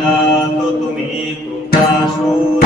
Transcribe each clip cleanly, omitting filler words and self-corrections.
पाहिला तो तुम्ही कृपाशूर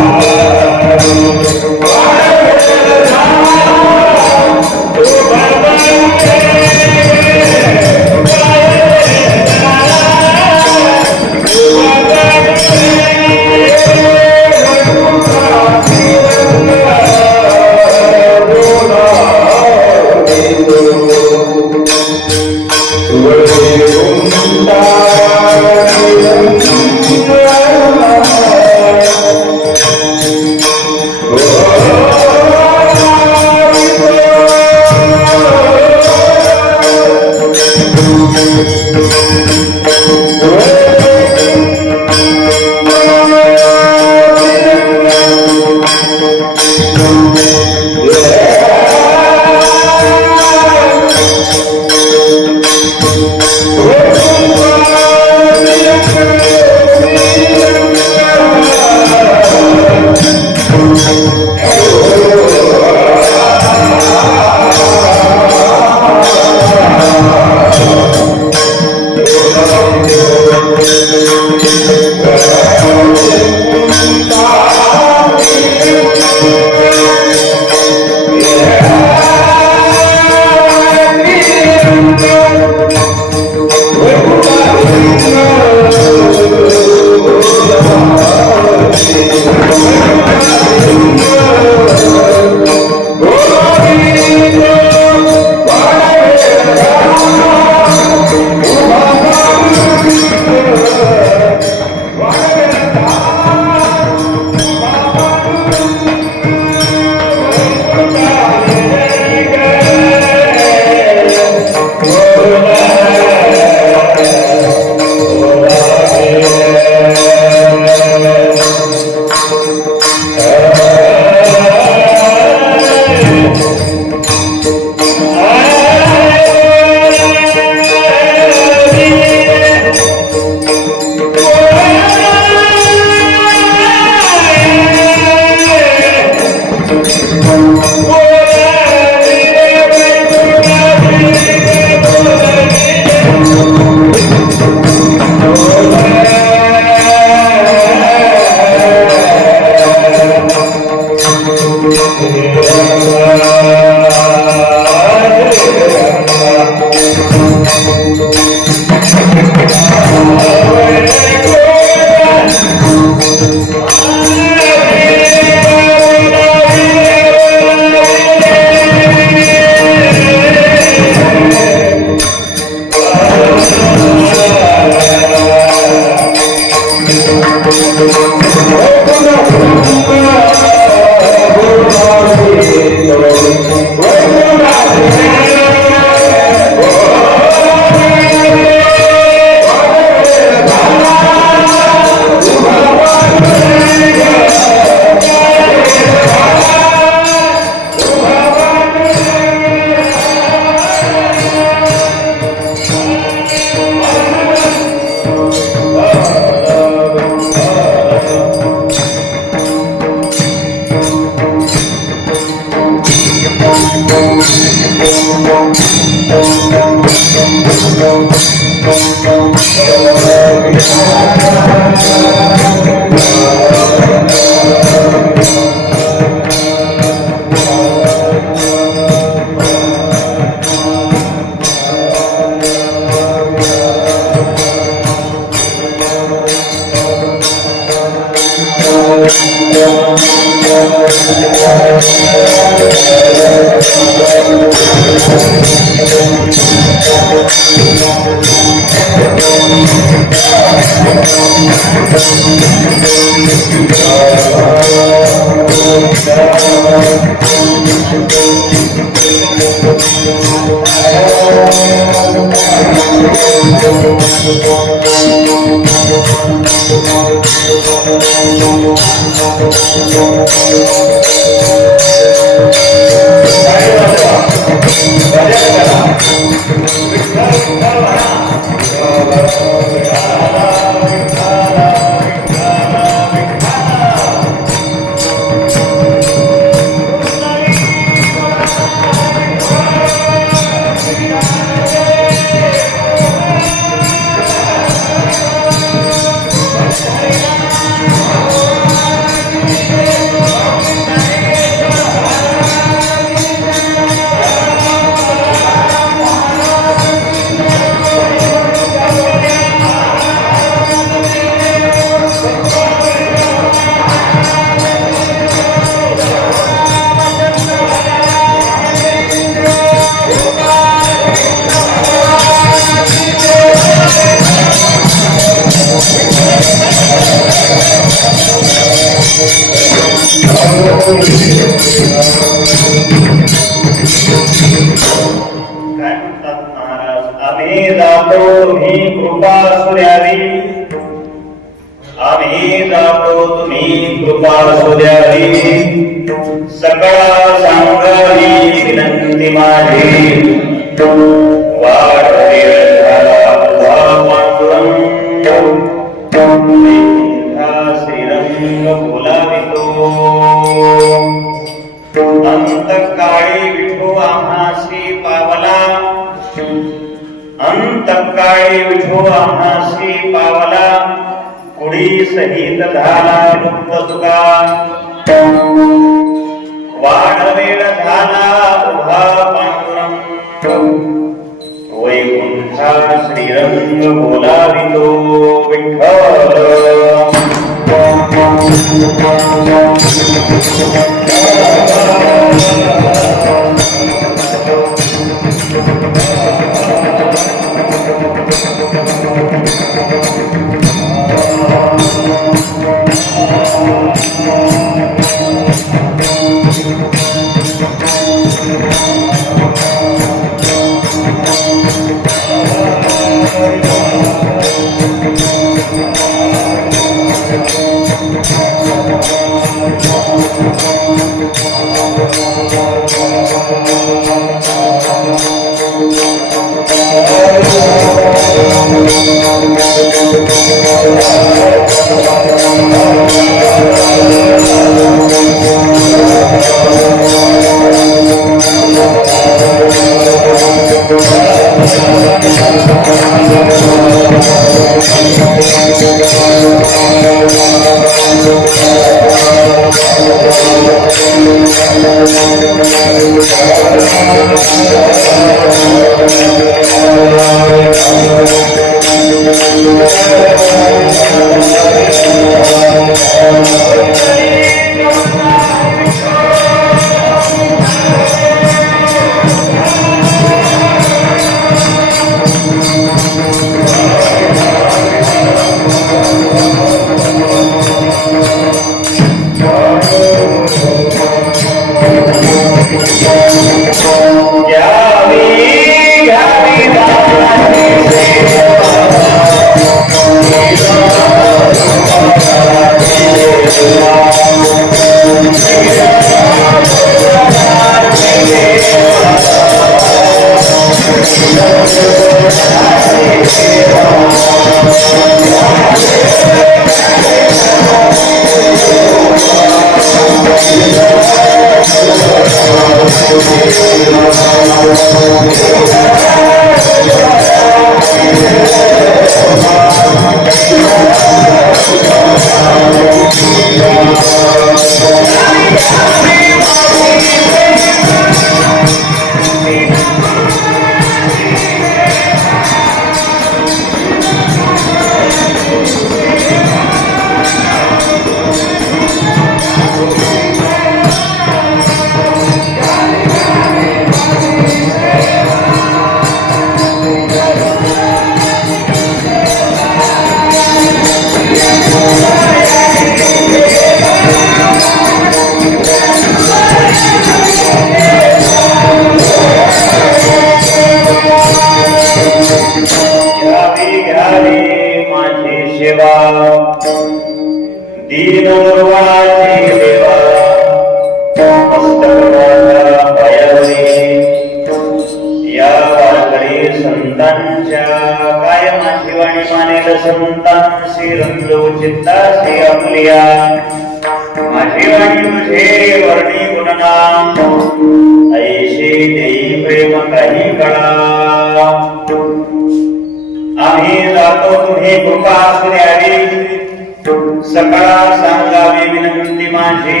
सकळा सांगावी विनंती माझी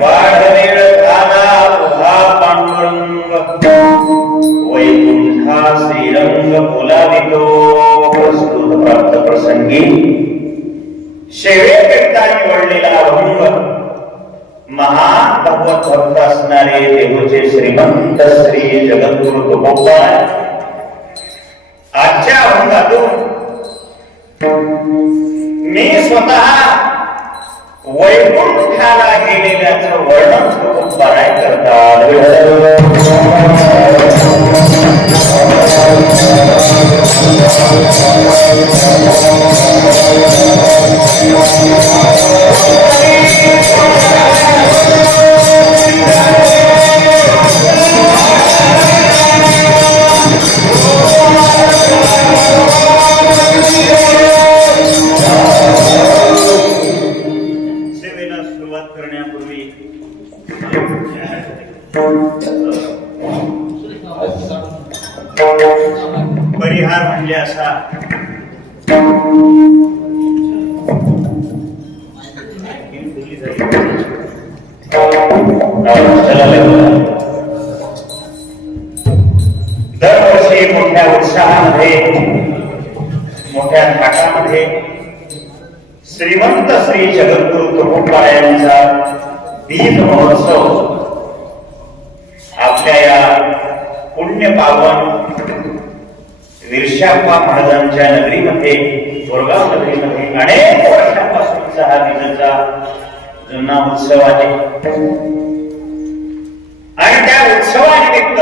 वाढवेळ झाला तुझा पांडुरंग वैकुंठा श्रीरंग बोलावितो प्रस्तुत प्राप्त प्रसंगी शेवेकरिता निवडलेला अभंग महान भगवत भक्त असणारे देवचे श्रीमंत श्री जगद्गुरु तुकोबार आजच्या अभंगातून मी स्वतः वैकुंठाला गेलेल्याचं वर्णन तुकोबाराय करतात. परिहार म्हणजे असा दरवर्षी मोठ्या उत्साहामध्ये मोठ्या थाटामध्ये श्रीमंत श्री जगद्गुरु तुकोबा यांचा दीप महोत्सव आपल्या या पुण्य पावन विरशाप्पा महाराजांच्या नगरीमध्ये बोरगाव नगरीमध्ये अनेक वर्षांपासूनचा हा विजेचा जुना उत्सव आहे आणि त्या उत्सवानिमित्त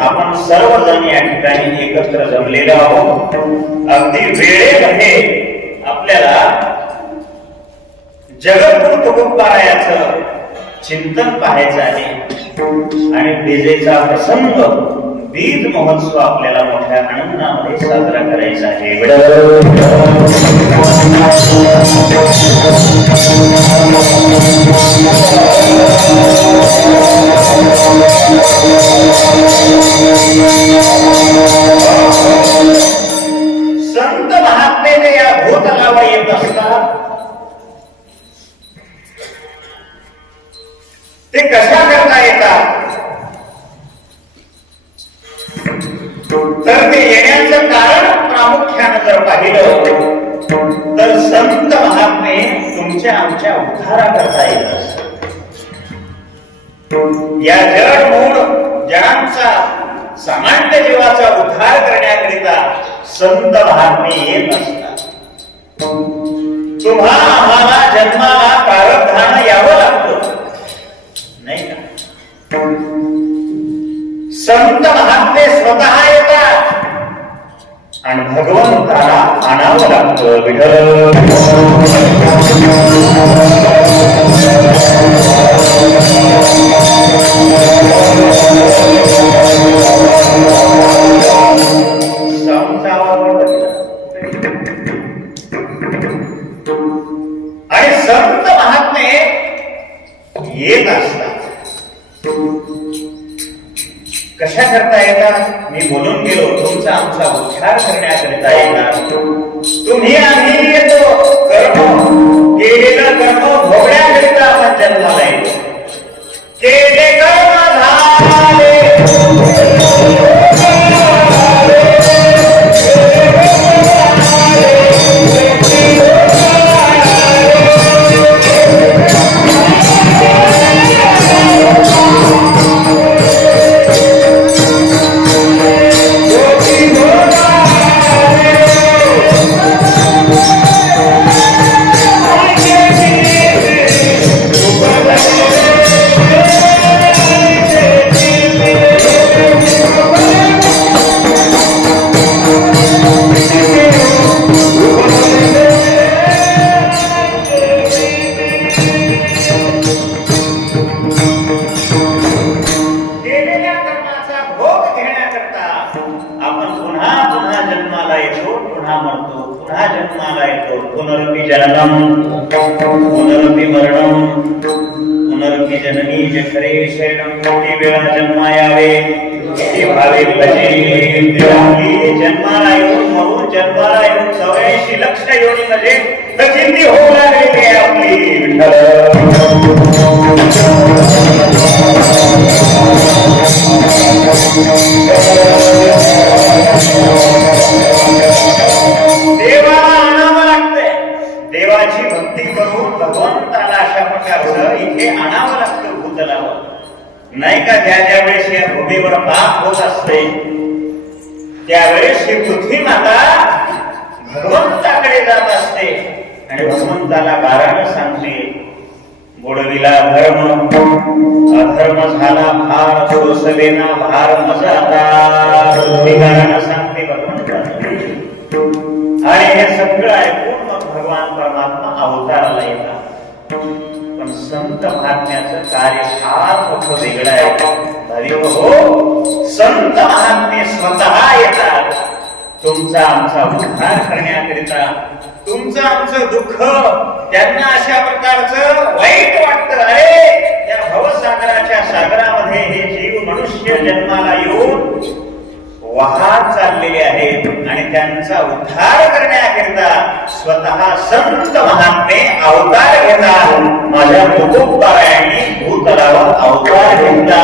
आपण सर्वजण या ठिकाणी एकत्र जमलेलो आहोत. अगदी वेळेमध्ये आपल्याला जगद्गुरु तुकोबारायाचं चिंतन पाहायचं आहे आणि बीजेचा प्रसंग बीज महोत्सव आपल्याला मोठ्या आनंदामध्ये साजरा करायचा आहे. तर ते येण्याचं कारण प्रामुख्यानं जर पाहिलं तर संत महात्मे तुमच्या आमच्या उद्धाराकरता येत असतात. या जड मूळ जणांचा सामान्य जीवाचा उद्धार करण्याकरिता संत महात्मे येत असतात. तुम्हा आम्हाला जन्माला प्रारब्धानं यावं लागतं नाही का? संत महात्मे स्वतः येतात आणि भगवंताला आणावं लागतं. विठ्ठल आणि संत महात्मे येत असतात. कशा करता येतात? मी बोलून गेलो, तुमचा आमचा उद्धार करण्याकरिता येतात. तुम्ही आम्ही येतो कर्म केलेलं कर्म भोगण्याकरिता आपण जन्माला येतो. केले कर्म झाले पुनरपि मरणम पुनरपि जननी जठरे शरणम. किती वेळा जन्मायावे किती भावे भजे. जन्माला येऊन म्हणून जन्माला येऊन 84 लक्ष योनी मध्ये प्रचिती होऊ लागली आपली. देवाला आणावं लागतंय. देवाची भक्ती करून भगवंताला अशा प्रकारचं इथे आणावं लागतं भूतलावर नाही का? ज्या वेळेस या भूमीवर पाप होत असते त्यावेळेस ही पृथ्वी माता भगवंताकडे जात असते आणि भगवंताला गारानं सांगते, बुडविला धर्म अधर्म झाला भार सोसवेना भार मजा आता. पृथ्वी गारानं सांगते भगवंताला. आणि हे सगळं ऐकून मग भगवान परमात्मा अवताराला येतात. पण संत महात्म्याचं कार्य फार मोठं वेगळं आहे. हो, संत महात्मे स्वतः येतात तुमचा आमचा उद्धार करण्याकरिता. तुमचं आमचं दुःख त्यांना अशा प्रकारचं वाईट वाटतं. अरे या भवसागराच्या सागरामध्ये हे जीव मनुष्य जन्माला येऊन वाहत चाललेले आहेत आणि त्यांचा उद्धार करण्याकरिता स्वतः संत महात्मे अवतार घेतात. माझ्या तुकोबारायांनी भूतलावर अवतार घेतला.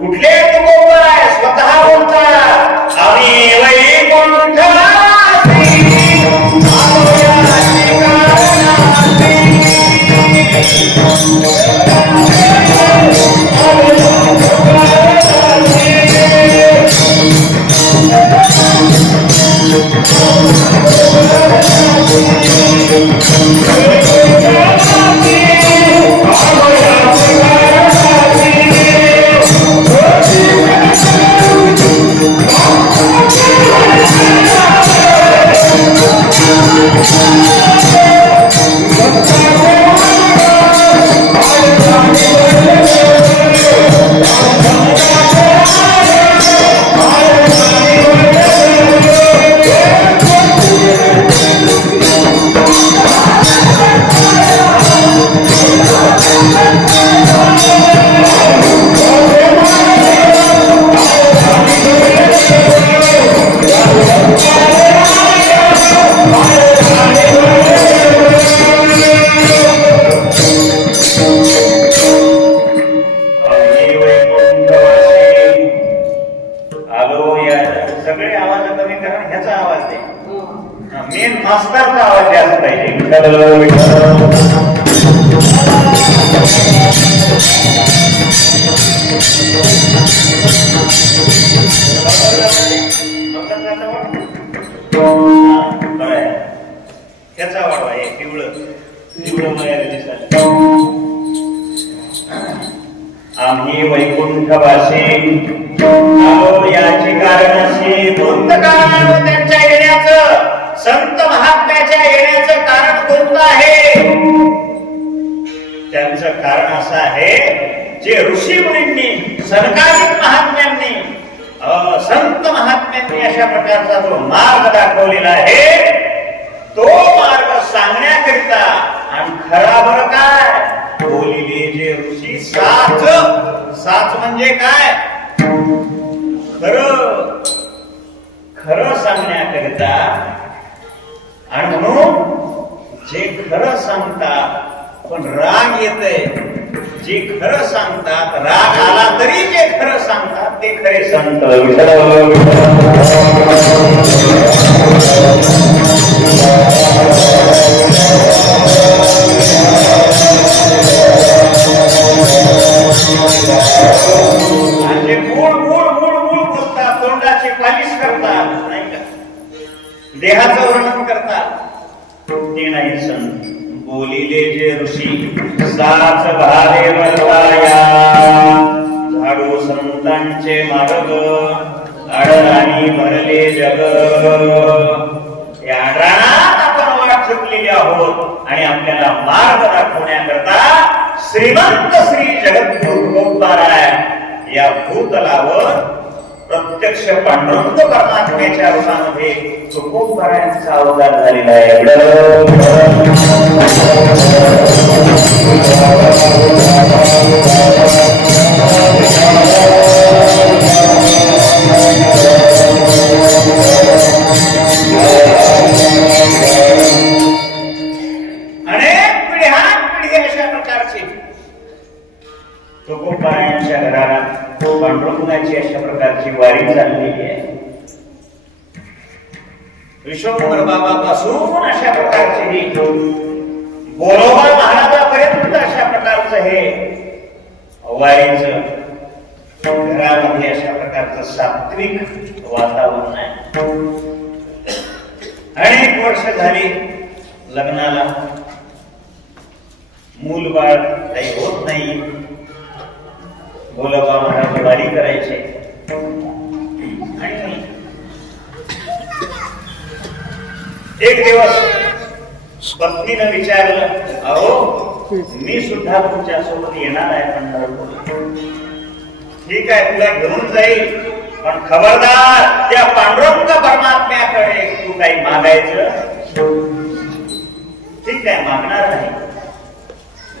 कुठले तुकोबाराय? स्वतः बोलतात, आम्ही वैकुंठवासी सगळे आवाज कमी करा, ह्याचा आवाज दे. मेन मास्तरचा आवाज जास्त पाहिजे. त्याचा वाढवा आहे पिवळं पिवळं मर्यादा दिसत. आम्ही वैकुंठवासी आहो याची कारण असे भूतकाळ त्यांच्या येण्याचं, संत महात्म्याच्या येण्याचं कारण कोणतं आहे? त्यांचं कारण असं आहे, जे ऋषी मुनींनी सनकादिक महात्म्यांनी संत महात्म्यांनी अशा प्रकारचा जो मार्ग दाखवलेला आहे, तो मार्ग सांगण्याकरिता. आणि खरा बरं काय बोलिले जे ऋषी साच. साच म्हणजे काय? खरं खरं सांगण्याकरिता. आणि म्हणून जे खरं सांगतात पण राग येतय, जे खरं सांगतात राग आला तरी जे खरं सांगतात ते खरे संत. आणि मूळ मूळ मूळ मूळ बोलतात, तोंडाची पालिश करतात, नाही का, देहाचं वर्णन करतात, ते नाही संत. बोलिले जे ऋषी साच भारे वर्ताया, झाडू संतांचे मार्ग आडराणी भरले जग. या आडराणात आपण वाट चुकलेली आहोत आणि आपल्याला मार्ग दाखवण्याकरता श्रीमंत श्री जगद्गुरुराय या भूतलावर प्रत्यक्ष पांडुरंग परमात्म्याच्या रूपामध्ये तुकोबारायांचा अवतार झालेला आहे. अनेक पिढी अशा प्रकारची तुकोबारायांच्या घराला पांडुरंगाची अशा प्रकारची वारी चाललेली आहे. विश्वंभर बाबापासून अशा प्रकारचे ही बोरोबा महाराजापर्यंत अशा प्रकारचं हे वारीचं घरामध्ये अशा प्रकारचं सात्विक वातावरण आहे. अनेक वर्ष झाली लग्नाला, मूलबाळ काही होत नाही. बोलोबा महाराज वारी करायचे. आणि एक दिवस पत्नीनं विचारलं, अहो मी सुद्धा तुमच्या सोबत येणार आहे पंढरपूर. ठीक आहे, तुला घेऊन जाईल, पण खबरदार त्या पांडुरंग परमात्म्याकडे तू काही मागायचं. ठीक आहे, मागणार नाही.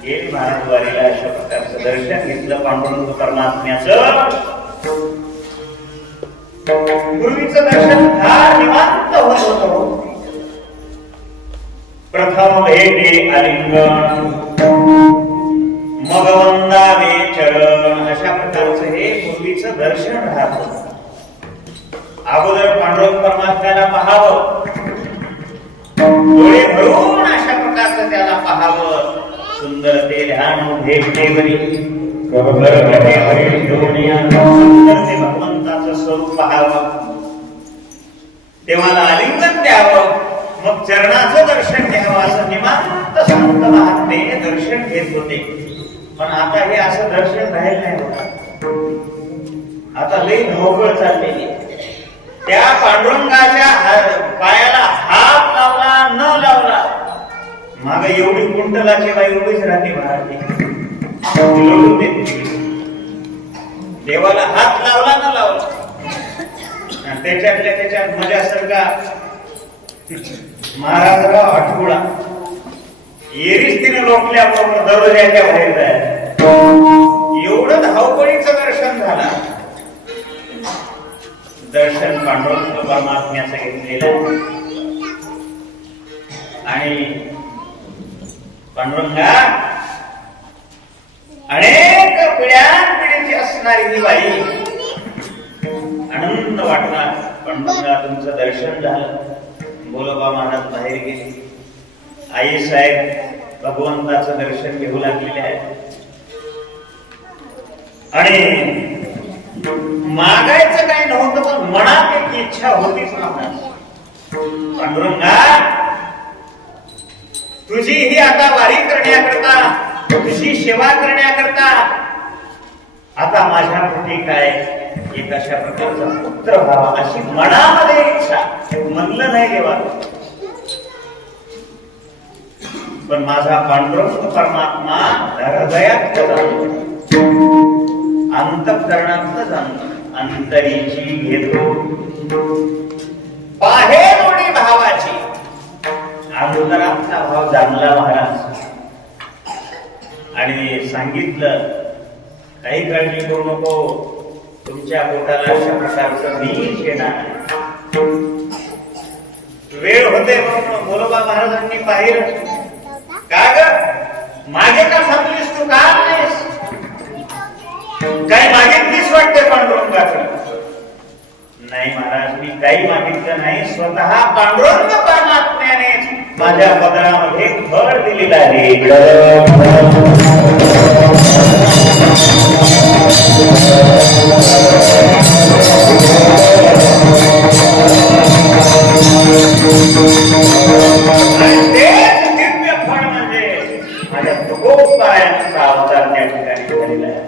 गेली महाराज वारीला, अशा प्रकारचं दर्शन घेतलं पांडुरंग परमात्म्याचं. पूर्वीचं दर्शन फार निवांत होत होतं. प्रथम भेटे आलिंगन, मग वंदावे चरण, अशा प्रकारचं हे पूर्वीचं दर्शन राहत होतं. अगोदर पांडुरंग परमात्म्याला पाहावं, डोळे भरून अशा प्रकारचं त्याला पाहावं. सुंदर ते ध्यान भेटेवरी सुंदर ते भगवंताचं स्वरूप पाहावं, देवाला आलिंगन द्यावं, मग चरणाचं दर्शन घ्यावं. असं निवांत संत महात्मे दर्शन घेत होते. पण आता हे असं दर्शन राहिलं नाही होता. आता लई धावपळ चाललेली. त्या पांडुरंगाच्या पायाला हात लावला न लावला, माग एवढी कुंटलाची बाई एवढीच राहते महाराज. देवाला हात लावला न लावला, त्याच्यातल्या त्याच्यात माझ्यासारखा महाराजाला आठवडा येरीच तिने लोटल्याबरोबर दरवाजाच्या बाहेर जायला. एवढं धावपळीचं दर्शन झालं. दर्शन पांडुरंग परमात्म्याचं घेतलेलं. आणि पांडुरंगा अनेक पिढ्यानपिढीची असणारी ही बाई आनंद वाटला. पांडुरंगा तुमचं दर्शन झालं. बोलोबा महाराज बाहेर गेले. आई साहेब भगवंताचं दर्शन घेऊ लागलेले आहेत आणि मागायचं काही नव्हतं, पण मनात एक इच्छा होतीच महाराज. पांडुरंगा तुझी ही आता वारी करण्याकरता, तुझी सेवा करण्याकरता आता माझ्या पोटी काय एक अशा प्रकारचा पुत्र व्हावा अशी मनामध्ये इच्छा. म्हणलं नाही देवा, पण माझा पांडुरंग परमात्मा हृदयात अंतःकरणात जाणतो, अंतरीची घेतो बाहेर उडी भावाची. अंतराचा भाव जाणला महाराज आणि सांगितलं काही काळजी करू नको, तुमच्या पोटाला अशा प्रकारचं बीज येणार. वेळ होते म्हणून बोलोबा महाराजांनी बाहेर का ग मागे का थांबलीस तू, का नाहीस? काही मागितलीस वाटते पांडुरंगाकडे? नाही महाराज, मी काही मागितलं नाही. स्वतः पांडुरंग परमात्म्याने माझ्या पदरामध्ये भर दिलेला आहे. तेच दिव्य फळ म्हणजे माझ्या तुकोबारायांचा अवतार त्या ठिकाणी झालेला आहे.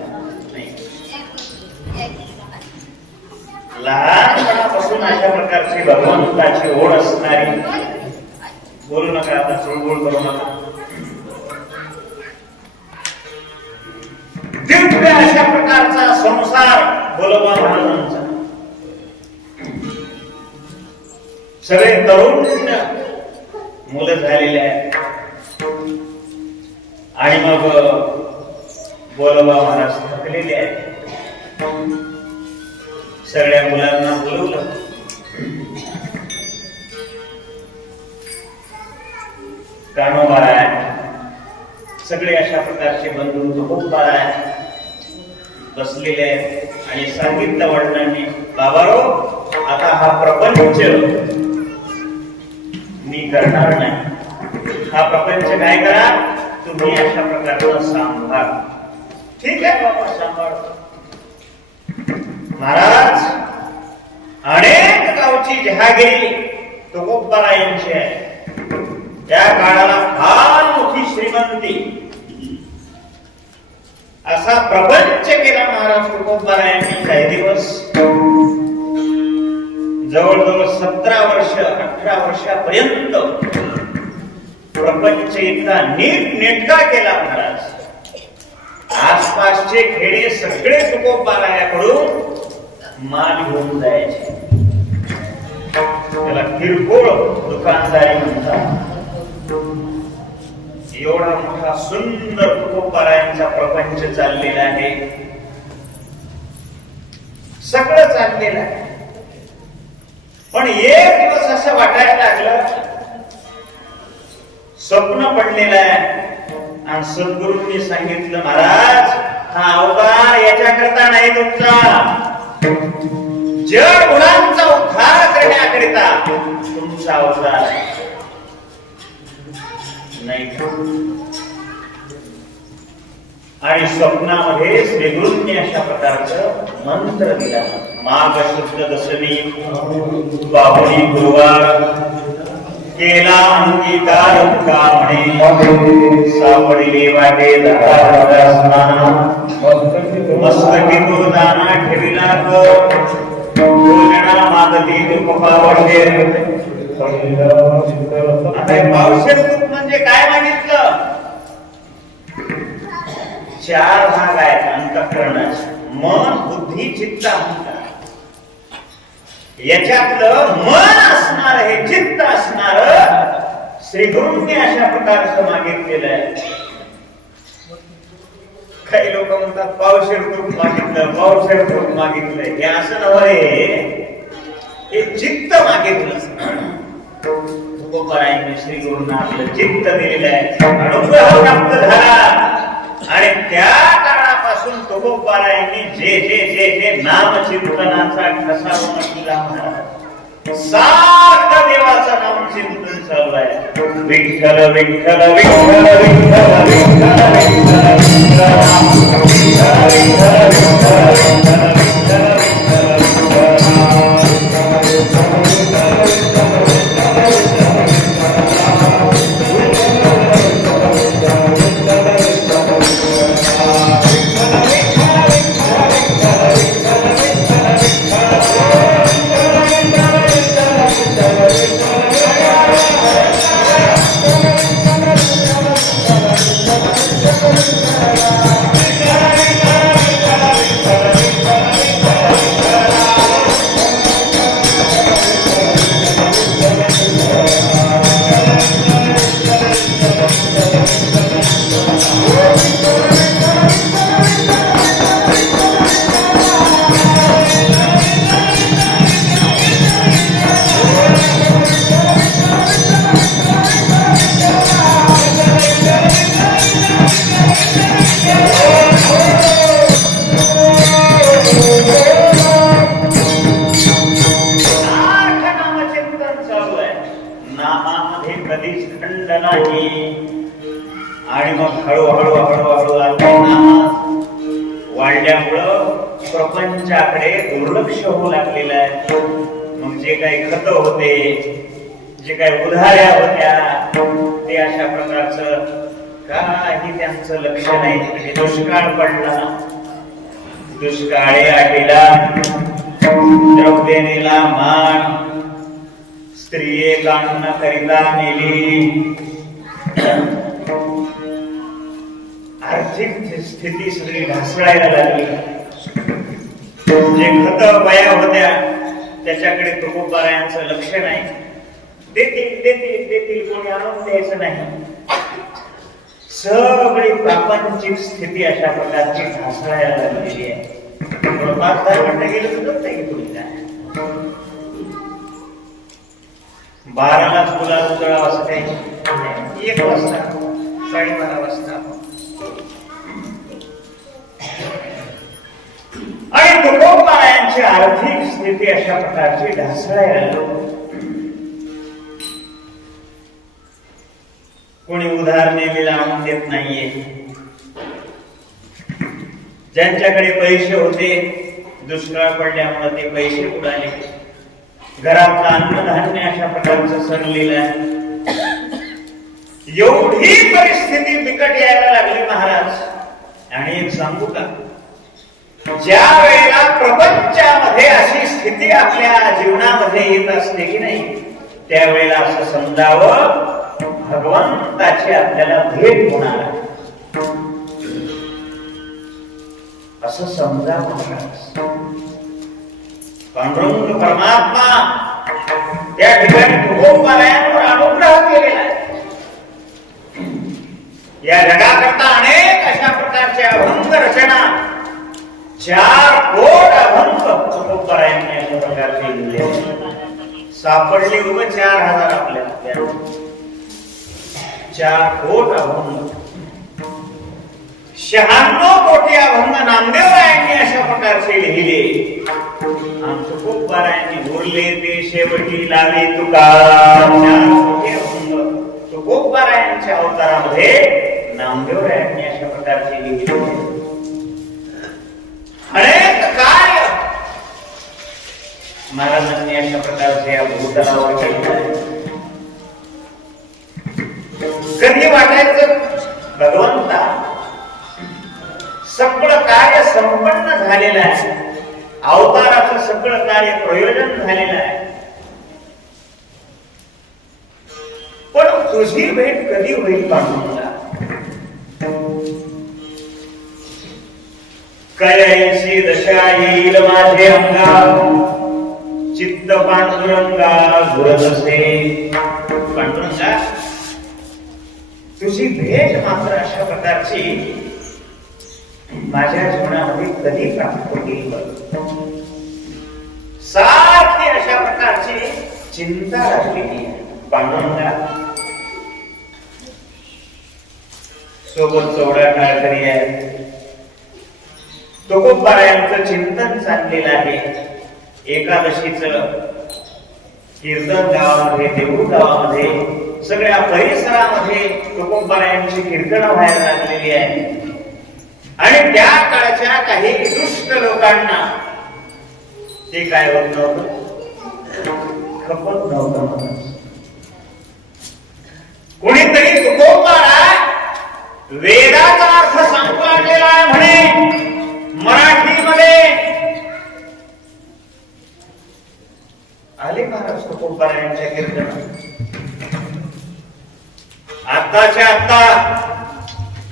लहानपणापासून अशा प्रकारची भगवंताची ओढ असणारी. बोलू नका आता, चुळबुळ करू नका. दिव्य अशा प्रकारचा संसार बोलोबा महाराजांचा. सगळे तरुण मुलं झालेले आहेत आणि मग बोलोबा महाराज थकलेले आहेत. सगळ्या मुलांना बोलवलं. कान्होबाराय, सगळे अशा प्रकारचे बंधू तुकोबाराय बसलेले आहेत आणि सांगितलं वडिलांनी, बाबारो आता हा प्रपंच मी करणार नाही. हा प्रपंच काय करा तुम्ही अशा प्रकारचा सांभाळ. ठीक आहे बाबा, सांभाळतो. महाराज अनेक गावची जहागिरी तुकोबारायांची आहे. त्या काळाला फार मोठी श्रीमंती असा प्रपंच केला महाराज तुकोबारायांनी. काही दिवस जवळजवळ 17 वर्ष 18 वर्षापर्यंत प्रपंच इतका नीट नेटका केला महाराज. आसपासचे खेडे सगळे तुकोबारायाकडून माल घेऊन जायचे. त्याला किरकोळ दुकानदारी म्हणतात. एवढा मोठा सुंदर तुकोबारायांचा प्रपंच चाललेला आहे. सगळं चाललेलं आहे. पण एक दिवस असं वाटायला लागलं, स्वप्न पडलेलं आहे आणि सद्गुरूंनी सांगितलं, महाराज हा अवतार याच्याकरता नाही तुमचा, जड गुणांचा उद्धार करण्याकरिता तुमचा अवतार नाही. आणि स्वप्नामध्ये श्रीगुरूंनी अशा प्रकारचं मंत्र दिला. माघ शुद्ध दशमी बाहुली गुरुवार केला अंगीकार का म्हणे, सापडले वाटे मस्तकी गुरुदाना ठेविला भोजना मागती दुःख पावशे. आता पावशे दुःख म्हणजे काय मागितलं? 4 भाग आहेत अंतःकरणाचे, मन बुद्धी चित्त अहंकार. याच्यातलं मन असणार, हे चित्त असणार श्रीगुरूंनी अशा प्रकारचं मागितलेलं आहे. काही लोक म्हणतात पावशेर तूप मागितलं, पावशेर तूप मागितलं. हे असं नव्हे, हे चित्त मागितलं. तुकोबारायांनी श्रीगुरूंना आपलं चित्त दिलेलं आहे, अनुग्रह प्राप्त झाला. आणि त्या काळापासून तुकोबारायांनी जे जे जे जे नाम चिंतनाचा ठसा उमटला महाराज. विठ्ठल विठ्ठल विठ्ठल विठ्ठल विठ्ठल आणि मग हळूहळू हळूहळू वाढल्यामुळं प्रपंचाकडे दुर्लक्ष होऊ लागलेलं आहे. मग जे काही खत होते, जे काही उधाऱ्या होत्या, ते अशा प्रकारचं काही त्यांचं लक्ष नाही. दुष्काळ पडला, दुष्काळे आटीला द्रौपदेला मान, स्त्रिये काढून करिता नेली. आर्थिक स्थिती सगळी ढासळायला लागली. जे खत बाया होत्या त्याच्याकडे तुकोबारायांचं लक्ष नाही. देतील देतील देतील, कोणी आणून द्यायचं नाही. सगळी प्रापंचिक स्थिती अशा प्रकारची ढासळायला लागलेली आहे. म्हणता गेलं तर नाही तुम्ही काय 12लाच मुला उजळा असं काही 1 वाजता 12:30 वाजता. आणि तुकोबारायांची आर्थिक स्थिती अशा प्रकारची ढासळायला लागली. कोणी उधार नेलेला आणून देत नाहीये. ज्यांच्याकडे पैसे होते, दुष्काळ पडल्यामुळे ते पैसे उडाले. घरातलं अन्नधान्य अशा प्रकारचं सडलेलं आहे. एवढी परिस्थिती बिकट यायला लागली महाराज. आणि एक सांगू का, ज्या वेळेला प्रपंचामध्ये अशी स्थिती आपल्या जीवनामध्ये येत असते की नाही, त्यावेळेला असं समजावं, भगवंताची आपल्याला भेट होणार आहे असं समजावं. पांडुरंग परमात्मा त्या ठिकाणी तुकोबारायांवर अनुग्रह केलेला आहे. या जगाकरता अनेक अशा प्रकारच्या अभंग रचना, 4 कोट अभंग तुकोबारायांनी अशा प्रकारचे लिहिले. सापडले उभे 4000 आपल्याला. 4 कोट अभंग, 96 कोटी अभंग नामदेवरायांनी अशा प्रकारचे लिहिले. तुकोबारायांनी बोलले ते शेवटी लावे तुका. 4 कोटी अभंग तुकोबारायांच्या अवतारामध्ये नामदेवरायांनी अशा प्रकारचे लिहिले. अनेक कार्य महाराजांनी अशा प्रकारचे या भूतलावर केले. कधी वाटायचं भगवंता सगळं कार्य संपन्न झालेलं आहे, अवताराचं सगळं कार्य प्रयोजन झालेलं आहे, पण तुझी भेट कधी होईल पांडुरंगा? कळैसी दशा येईल माझे अंगा, चित्त पांडुरंगा झुरतसे. पांडुरंगा, तुझी भेट मात्र अशा प्रकारची माझ्या जीवनामध्ये कधी प्राप्त होईल? सारखी अशा प्रकारची चिंता लागलेली आहे पांडुरंगा. सोबत चौडा काळकरी आहे, तुकोबारायांचं चिंतन चाललेलं आहे. एकादशीचं कीर्तन गावामध्ये, देऊळ गावामध्ये सगळ्या परिसरामध्ये तुकोबारायांची कीर्तन व्हायला लागलेली आहे. आणि त्या काळच्या काही दुष्ट लोकांना ते काय होत नव्हतं, खपत नव्हतं. कोणीतरी तुकोबारा वेदाचा अर्थ सांगू लागलेला आहे म्हणे मराठीमध्ये. आले महाराज तुकोबारायांच्या कीर्तनात. आत्ताच्या आत्ता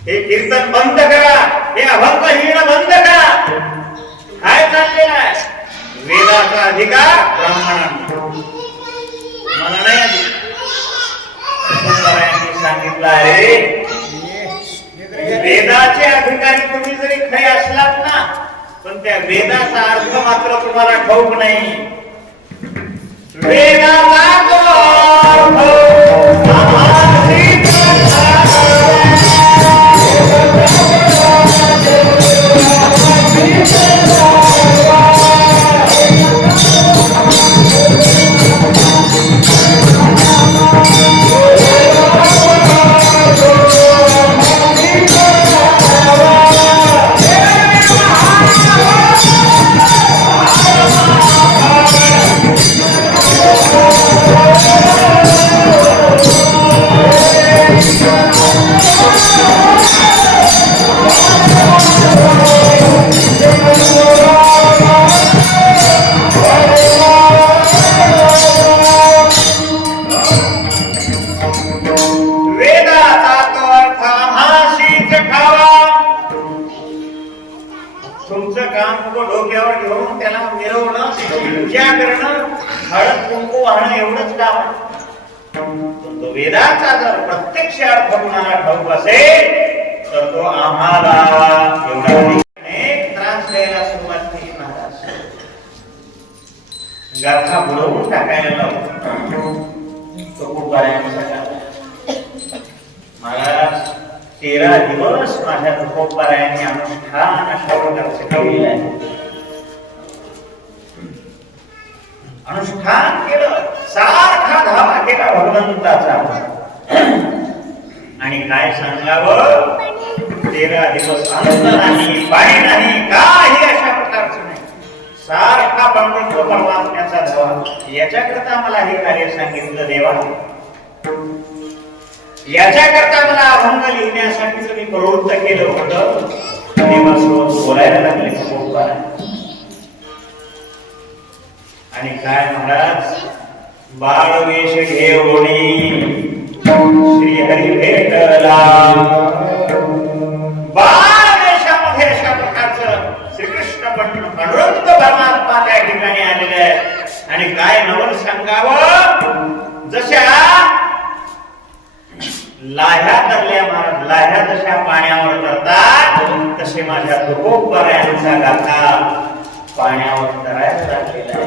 हे कीर्तन बंद करा, हे अभंग लिहिणं बंद करा. काय चाललेलं आहे? वेदाचा अधिकार ब्राह्मणांना, मला नाही. तुकोबारायांनी सांगितलं आहे वेदाचे अधिकारी तुम्ही जरी खरे असलात ना, पण त्या वेदाचा अर्थ मात्र तुम्हाला ठाऊक नाही. वेदाचा तुमचं काम डोक्यावर घेऊन त्याला मिरवणं, पूजा करणं, हळद कुंकू वाहणं एवढंच काम. तो वेदाचा जर प्रत्यक्ष अर्थ कुणाला ठाऊक असेल तर तो आम्हाला एवढा अनेक त्रास द्यायला सुरुवात केली. महाराज गाथा बुडवून टाकायला लावतो तो खूप महाराज. 13 दिवस माझ्या तुकोबारायांनी अनुष्ठान अशा प्रकारचे केलेले आहे. अनुष्ठान केलं, सारखा धावा केला भगवंताचा. आणि काय सांगावं, 13 दिवस अन्न नाही, पाणी नाही, काही अशा प्रकारचं नाही. सारखा पंडित परमात्म्याचा धावा. याच्याकरता मला हे कार्य सांगितलं देवा. याच्याकरता मला अभंग लिहिण्यासाठी तुम्ही प्रवृत्त केलं होतं. देवासोबत बोलायला लागले तुकोबारा. आणि काय महाराज, बाळवेश घेऊनी श्रीहरी भेटला. बाळवेशामध्ये अशा प्रकारचं श्रीकृष्ण पांडुरंग परमात्मा त्या ठिकाणी आलेले आहे. आणि काय नवल सांगावं, जशा लाह्या तरल्या महाराज, लाह्या जशा पाण्यावर तरतात तसे माझ्या तुकोबारायांचा गाथा पाण्यावर तरायला लागलेला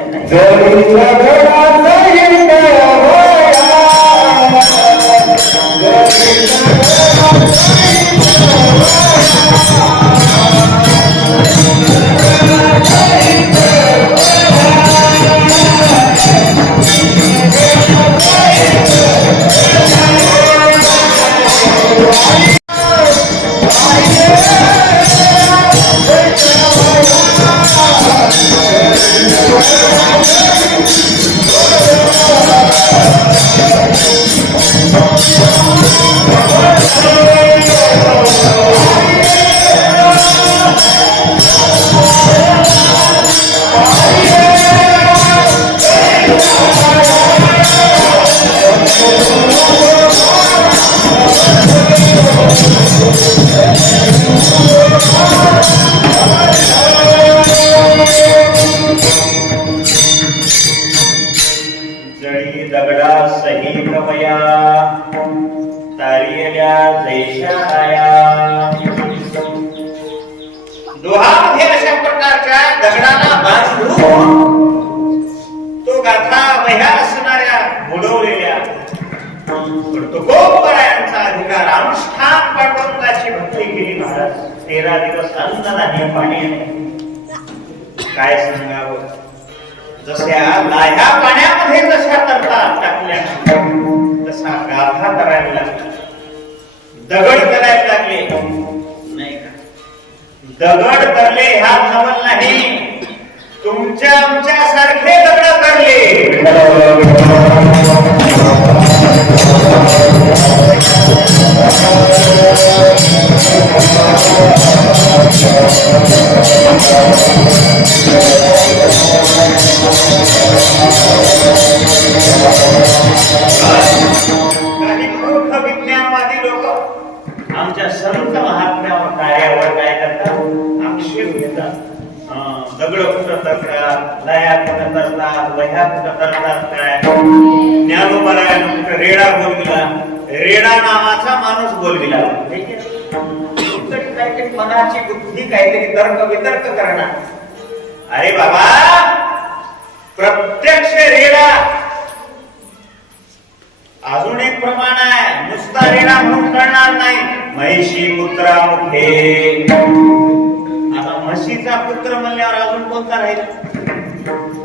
दोहामध्ये अशा प्रकारच्या दगडाला बांधून तो गाथा वह्या असणाऱ्या बुडवलेल्या तुकोबारायांचा अधिकार अनुष्ठान पांडुरंगाची भक्ती केली महाराज. 13 दिवस अन्न नाही, पाणी नाही. काय सांगावं, जशा लाह्या पाण्यामध्ये जशा तरतात टाकल्या तसा गाथा दगड करायला लागले नाही का? दगड करले हा नवल नाही, तुमच्या आमच्या सारखे दगड करले. काही मूर्ख विज्ञानवादी लोक आमच्या संत महात्म्यावर कार्यावर काय करतात? आक्षेप घेतात. दगड कुठं करतात, लया कुठं करतात, वह्या कुठं करतात, काय ज्ञानोबारायानं कुठं रेडा बोलविला, रेडा नावाचा माणूस बोलविला. काहीतरी मनाची बुद्धी काहीतरी तर्क वितर्क करणार. अरे बाबा, प्रत्यक्ष रेडा अजून एक प्रमाण आहे. नुसता रेडा म्हणून करणार नाही. महिषी पुत्रा मुखे, आता म्हशीचा पुत्र म्हणल्यावर अजून कोणता राहील?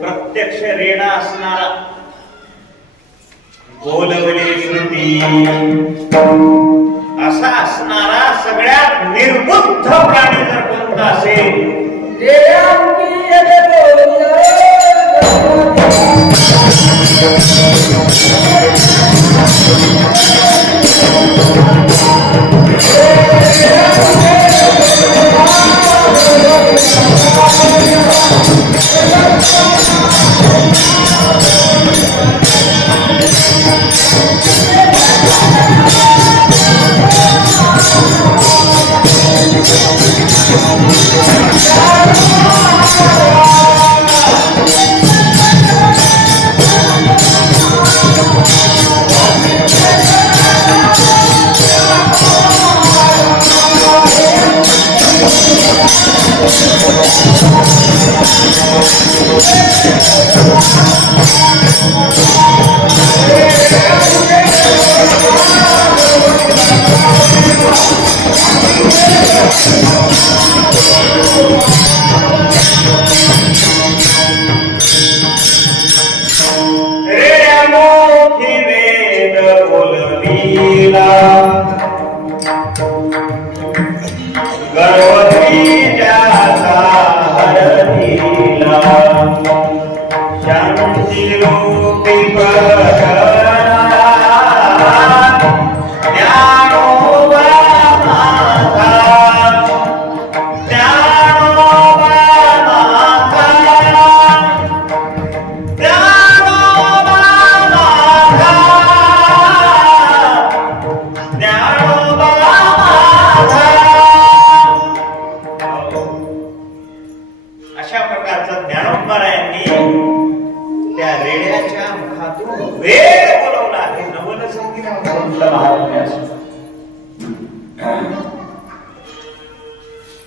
प्रत्यक्ष रेडा असणारा, बोलवले श्रुती असा असणारा सगळ्यात निर्बुद्ध प्राणी जर कोणता असेल,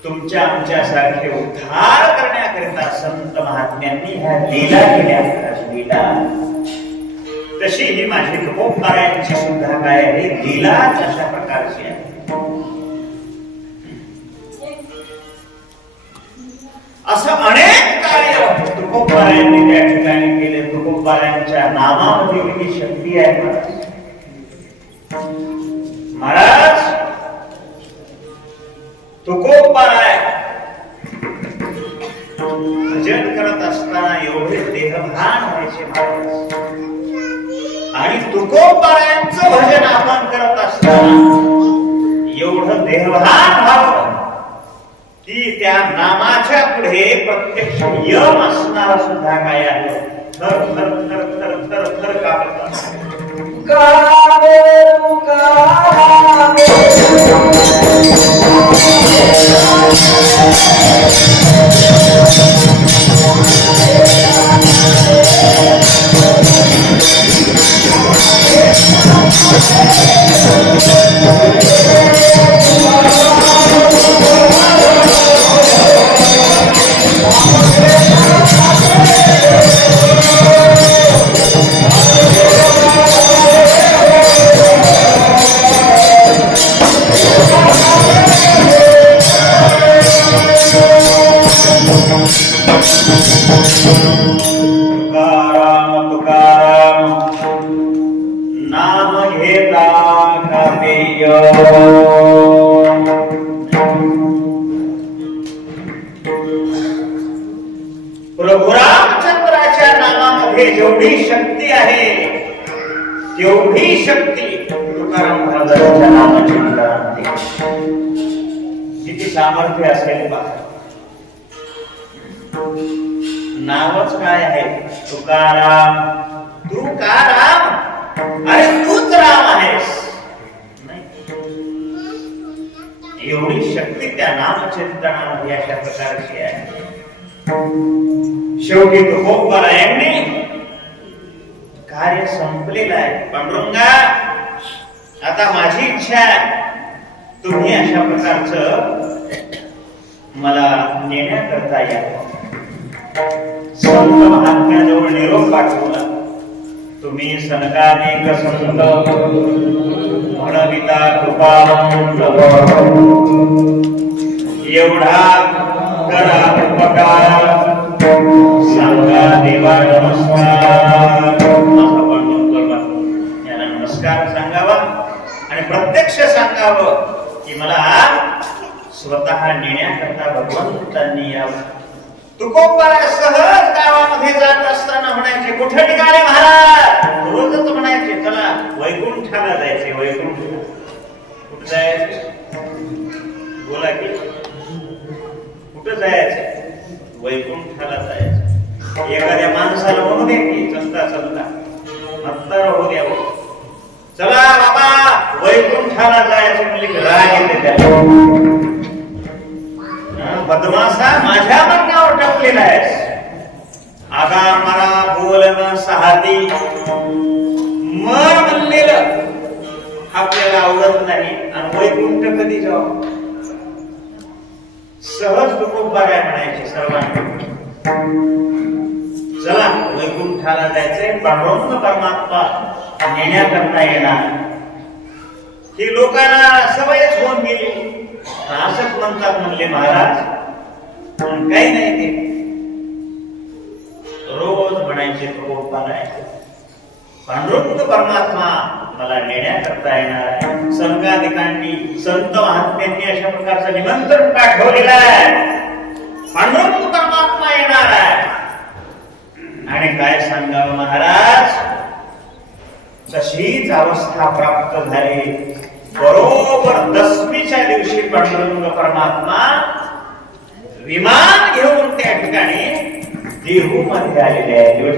तुमच्या आमच्या सारखे उद्धार करण्याकरिता संत महात्म्यांनी ह्या लीला केल्या. लीला तशी ही माझी तुकोबारायांची सुद्धा काय आहे, लीलाच अशा प्रकारची आहे. असं अनेक कार्य तुकोबारायांनी त्या ठिकाणी केले. तुकोबारायांच्या नामामध्ये एवढी शक्ती आहे. महाराज तुकोबाराय भजन करत असताना एवढे देहभान व्हायचे महाराज. आणि तुकोबारायांचं भजन आपण करत असताना एवढं देहभान व्हावं की त्या नामाच्या पुढे प्रत्यक्ष यम असणारा सुद्धा काय आहे, थर थर थर थर थर थर कापत असतो. तेवढी शक्ती तुकाराम महाराजांच्या नामचिंतनामध्ये, किती सामर्थ्य असेल पहा. नावच काय आहे? तुकाराम. तू का राम? अरे तूच राम आहेस. एवढी शक्ती त्या नामचिंतनामध्ये अशा प्रकारची आहे. शेवटी तुकोबरायांनी कार्य संपलेलं आहे. पांडुरंगा, आता माझी इच्छा आहे, तुम्ही अशा प्रकारचं मला नेण्याकरता या. संत महात्म्याजवळ निरोप पाठवला. तुम्ही सनकाधिक संत म्हणविता कृपावंत एवढा करा उपकार, सांगा देवा नमस्कार. याला नमस्कार सांगावा आणि प्रत्यक्ष सांगावं की मला स्वतः नेण्याकरता भगवंतांनी यावं. तुकोबरा सहज गावामध्ये जात असताना म्हणायचे, कुठे निघाले महाराज? रोजच म्हणायचे, चला वैकुंठाला जायचे. वैकुंठ कुठं जायचे? बोला की कुठं जायचं? वैकुंठाला जायचं. एखाद्या माणसाला म्हणू दे की चलता चलता म्हातार होऊ द्या, चला बाबा वैकुंठाला जायचं म्हणजे राग येते त्याला. बदमाशा, माझ्या मनावर टाकलेला आहेस. आगा मला बोलणं सहाती मन म्हणलेलं आपल्याला आवडत नाही. आणि वैकुंठ कधी जाऊ? सहज तुकोबराय म्हणायचे सर्वांना, चला वैकुंठाला जायचंय. पांडुरंग परमात्मा नेण्याकरता येणार. ही लोकांना सवयच होऊन गेली. असंच म्हणतात म्हणले महाराज, पण काही नाही. ते रोज म्हणायचे तुकोबराय, पांडुरंग परमात्मा मला नेण्याकरता येणार आहे. संघाधिकांनी, संत महात्म्यांनी अशा प्रकारचं निमंत्रण पाठवलेलं आहे. पांडुरंग परमात्मा येणार आहे. आणि काय सांगावं महाराज, तशीच अवस्था प्राप्त झाली. बरोबर दशमीच्या दिवशी पांडुरंग परमात्मा विमान घेऊन त्या ठिकाणी देहू मध्ये आलेले आहे.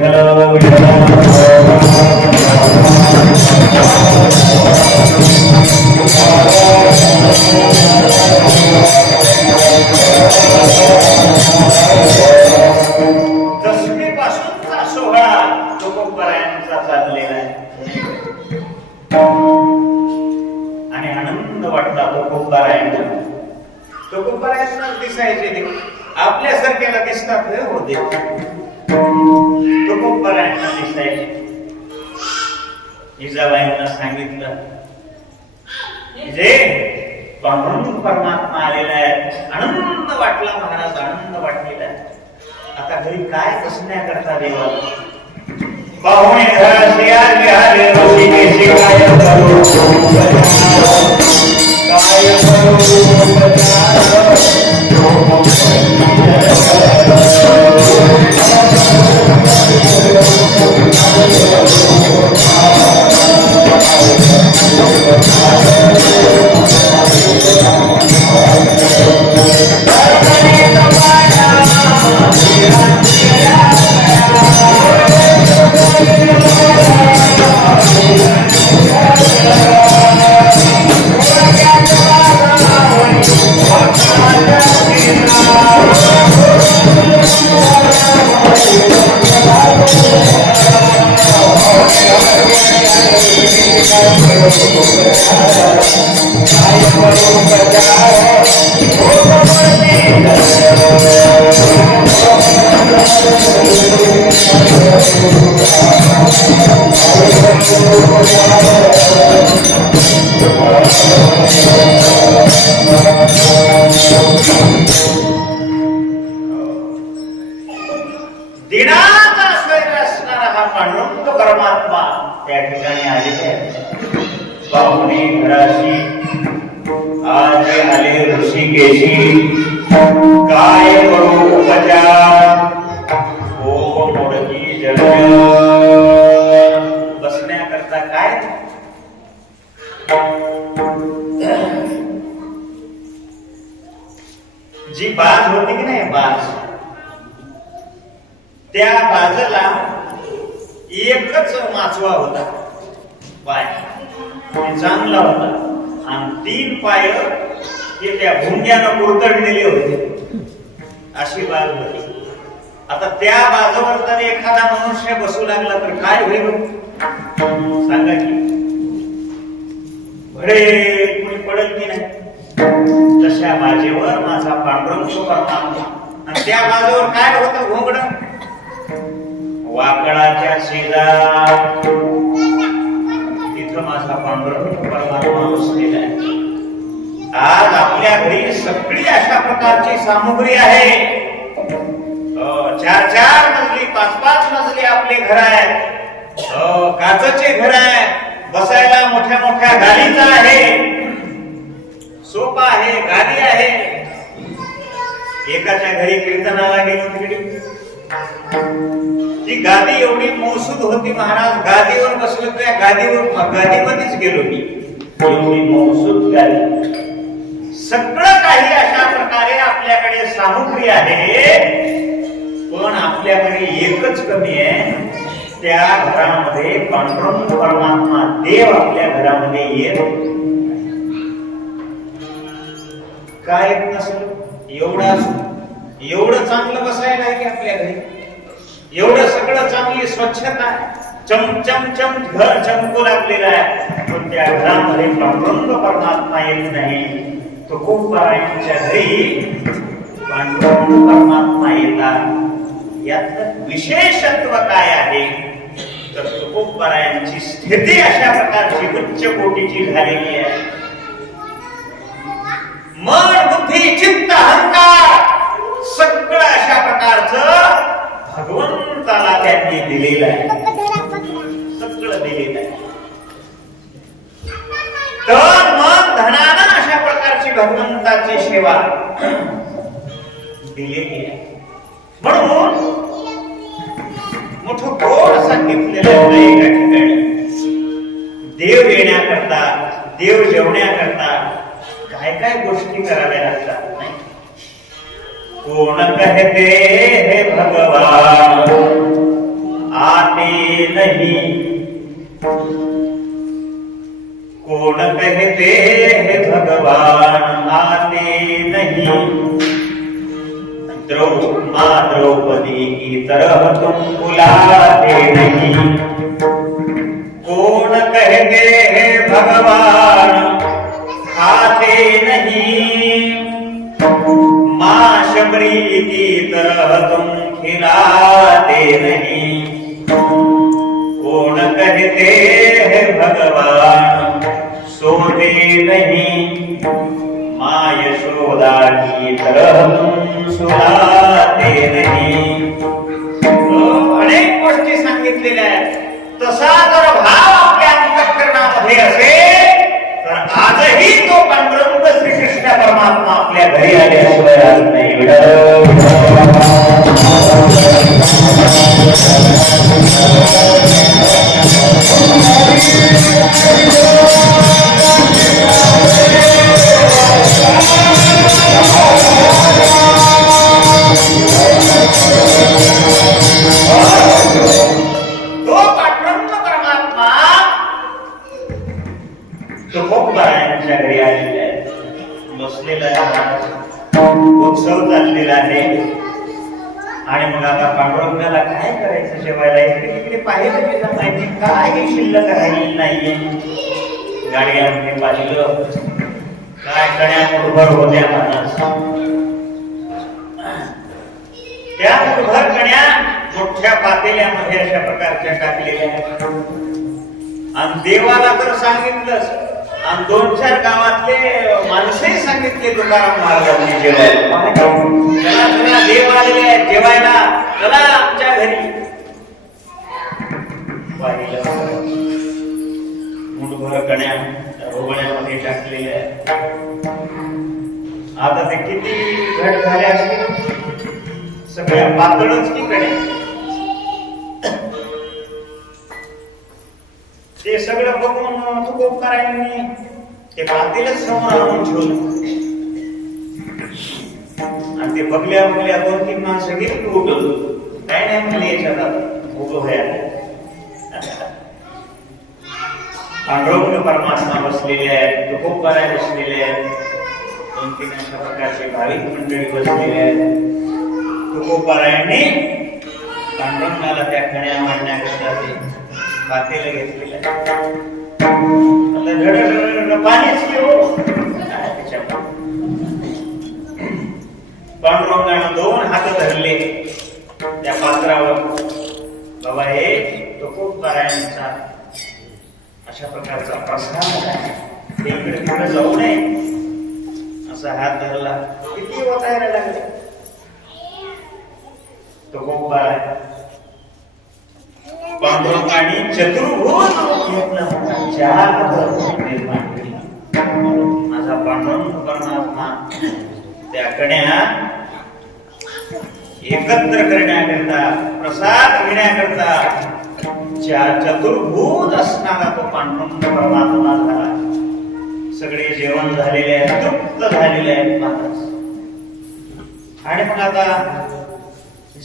दशमीपासूनचा सोहळा तुकोबरायांचा चाललेला आहे. आणि आनंद वाटला तुकोबरायांना. तुकोबरायांना दिसायचे देव आपल्यासारख्याला दिसतात होते. तुकोबरायांना दिसायचे. जिजाबाईंना सांगितलं, जे पांडुरंग परमात्मा आलेला आहे. आनंद वाटला महाराज, आनंद वाटलेला आहे. आता घरी काय बसण्याकरता देवाला पाहुणे घराशी आले आले ऋषिकेशी काय करू काय दिनाचा स्वैर असणारा हा पांडुरंग परमात्मा त्या ठिकाणी आलेले आहे. पाहुणे घराशी आज आले ऋषिकेशी काय करू उपचार हो मोडकी जल बसण्याकरता करता काय जी बाज होती की नाही बाज, त्या बाजूला एकच माचवा होता, पाय चांगला होता आणि 3 पाय हे त्या भुंग्यानं कुरतडलेले होते, अशी बाज होती. आता त्या बाजूवर जर एखादा मनुष्य बसू लागला तर काय होईल सांगा की? भडे कुणी पडेल की नाही? तशा बाजेवर माझा पांडुरंग परमात्मा, आणि त्या बाजूवर काय होतं घोंगड, वाकडाच्या शेजार तिथं माझा पांडुरंग परमात्मा बसलेला आहे. आज आपल्या घरी सगळी अशा प्रकारची सामुग्री आहे. 4-4 मजली 5-5 मजली आपले घर आहे, काचेचे घर आहे, बसायला मोठ्या मोठ्या गादीचा आहे, सोफा आहे, गादी आहे. एकाच्या घरी कीर्तनाला गेलो तिकडे, ती गादी एवढी मौसूद होती, महाराज गादीवर बसलो, त्या गादीमध्येच गेलो मी, एवढी मौसूद गादी. सगळं काही अशा प्रकारे आपल्याकडे सामुग्री आहे, पण आपल्याकडे एकच कमी आहे, त्या घरामध्ये पांडुरंग परमात्मा देव आपल्या घरामध्ये येत काय नसेल. एवढं चांगलं बसायला आहे की आपल्या घरी, एवढं सगळं चांगली स्वच्छता, चमचम घर चमकू लागलेलं आहे, पण त्या घरामध्ये पांडुरंग परमात्मा येत नाही. तो खूप परायांच्या घरी पांडुरंग परमात्मा येतात. यात विशेषत्व काय आहे तर तुकोबरायांची स्थिती अशा प्रकारची उच्च कोटीची झालेली आहे. मन बुद्धी चित्त अहंकार सगळं अशा प्रकारचं भगवंताला त्यांनी दिलेलं आहे, सगळं दिलेलं आहे. तर मन धनानं अशा प्रकारची भगवंताची सेवा दिलेली आहे. म्हणून मोठं गोड सांगितलेलं आहे एका ठिकाणी, देव येण्याकरता, देव जेवण्याकरता काय काय गोष्टी कराव्या लागतात नाही. कोण कहते हे भगवान आते नहीं, कोण कहते हे भगवान आते नहीं, माँ द्रौपदी की तरह तुम बुलाते नहीं, कौन कहते हैं भगवान आते नहीं, माँ शबरी की तरह तुम खिलाते नहीं, कौन कहते हैं भगवान सोते नहीं, माँ यशोदा की तरह तुम सुलाते नहीं. अनेक गोष्टी सांगितलेल्या आहेत. तसा जर भाव आपल्या अंतःकरणामध्ये असेल तर आजही तो पांडुरंग श्रीकृष्ण परमात्मा आपल्या घरी आल्याशिवाय राहत नाही. तो पांडुरंग परमात्मा तुकोबरायांच्या घरी आलेला आहे, बसलेला आहे, उत्सव चाललेला आहे. आणि मग आता पांडुरंगाला काय करायचं जेवायला, इकडे तिकडे पाहिलं की माहिती काही शिल्लक राहिलेली नाहीये. गाडग्यामध्ये पाहिलं काय कण्या मुठभर होत्या माणस, त्या मुठभर कण्या मोठ्या पातेल्यामध्ये अशा प्रकारच्या टाकलेल्या आहेत. आणि देवाला तर सांगितलंच, आणि 2-4 गावातले माणसंही सांगितले तुकाराम महाराजांनी जेवायला, चला देव आलेले आहेत जेवायला, चला आमच्या घरी. पाहिलं मुठभर कण्या रोगण्यामध्ये टाकलेल्या आहेत. आता ते किती घट झाले असतील, सगळ्या पातळच की कडे. ते सगळं बघून तुकोबरायांनी ते पातेलच समोर आणून ठेवलं आणि ते बघल्या बघल्या 2-3 माणसं गेली उठल काय नाही म्हणले याच्यात उभं व्हायला. पांडुरंग परमात्मा बसलेले आहेत, तुकोबराय बसलेले आहेत, 2-3 अशा प्रकारचे भाविक मंडळी बसलेले आहेत. तुकोबरायांनी पांडुरंगाला त्या कण्या मांडण्याकरता ते पातेलं घेतलेलं पाणीच पांडुरंगानं 2 हात धरले त्या पात्रावर. बाबा हे तुकोबरायांचा अशा प्रकारचा प्रसाद आहे, इकडे तिकडे जाऊ नये असा हात धरला. किती वाटायला लागले तुकोबराय. पांडुरंगाने चतुर्भुज निर्माण केला. माझा पांडुरंग परमात्मा त्या कण्या एकत्र करण्याकरता, प्रसाद घेण्याकरता चतुर्भुज असणारा तो पांडुरंग परमात्मा झाला. सगळे जेवण झालेले आहेत, तृप्त झालेले आहेत महाराज. आणि मग आता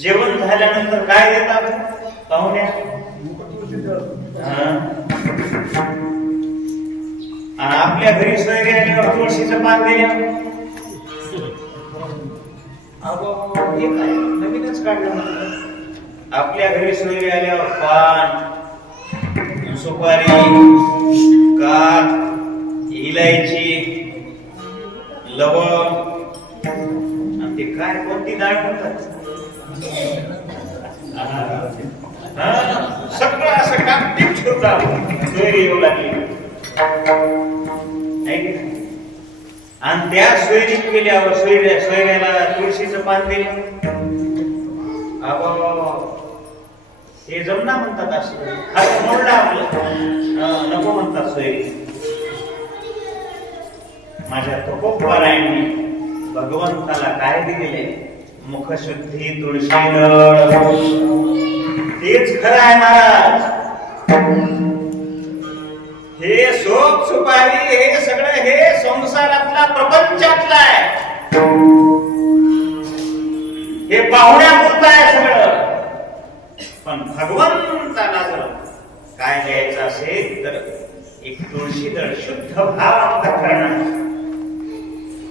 जेवण झाल्यानंतर काय देतात पाहुण्या? आणि आपल्या घरी सोय गेल्यावर तुळशीचं पान दिलं. हे काय नवीनच काढलं म्हटलं. आपल्या घरी सोय आल्यावर पान, सुपारी, कात, इलायची, लवंग आणि ते काय कोणती डाळ म्हणतात सगळं असं कापटीप ठेवतात. सोयरी येऊ लागली आणि त्या सोयरीत केल्यावर सोयऱ्याला तुळशीचं पान दिलं. हे जमना म्हणतात असं खास मोडला आपलं नको म्हणतात सोयरी. माझ्या तुकोबरायांनी भगवंताला काय दिलेले? मुखशुद्धी, तुळशी दळ. तेच खरं आहे महाराज. हे सोप सुपारी हे सगळं हे संसारातला प्रपंचातला आहे, हे पाहुण्यापुरतं आहे सगळं. पण भगवंताला जर काय द्यायचं असेल तर एक तुळशीदळ शुद्ध भाव करणं.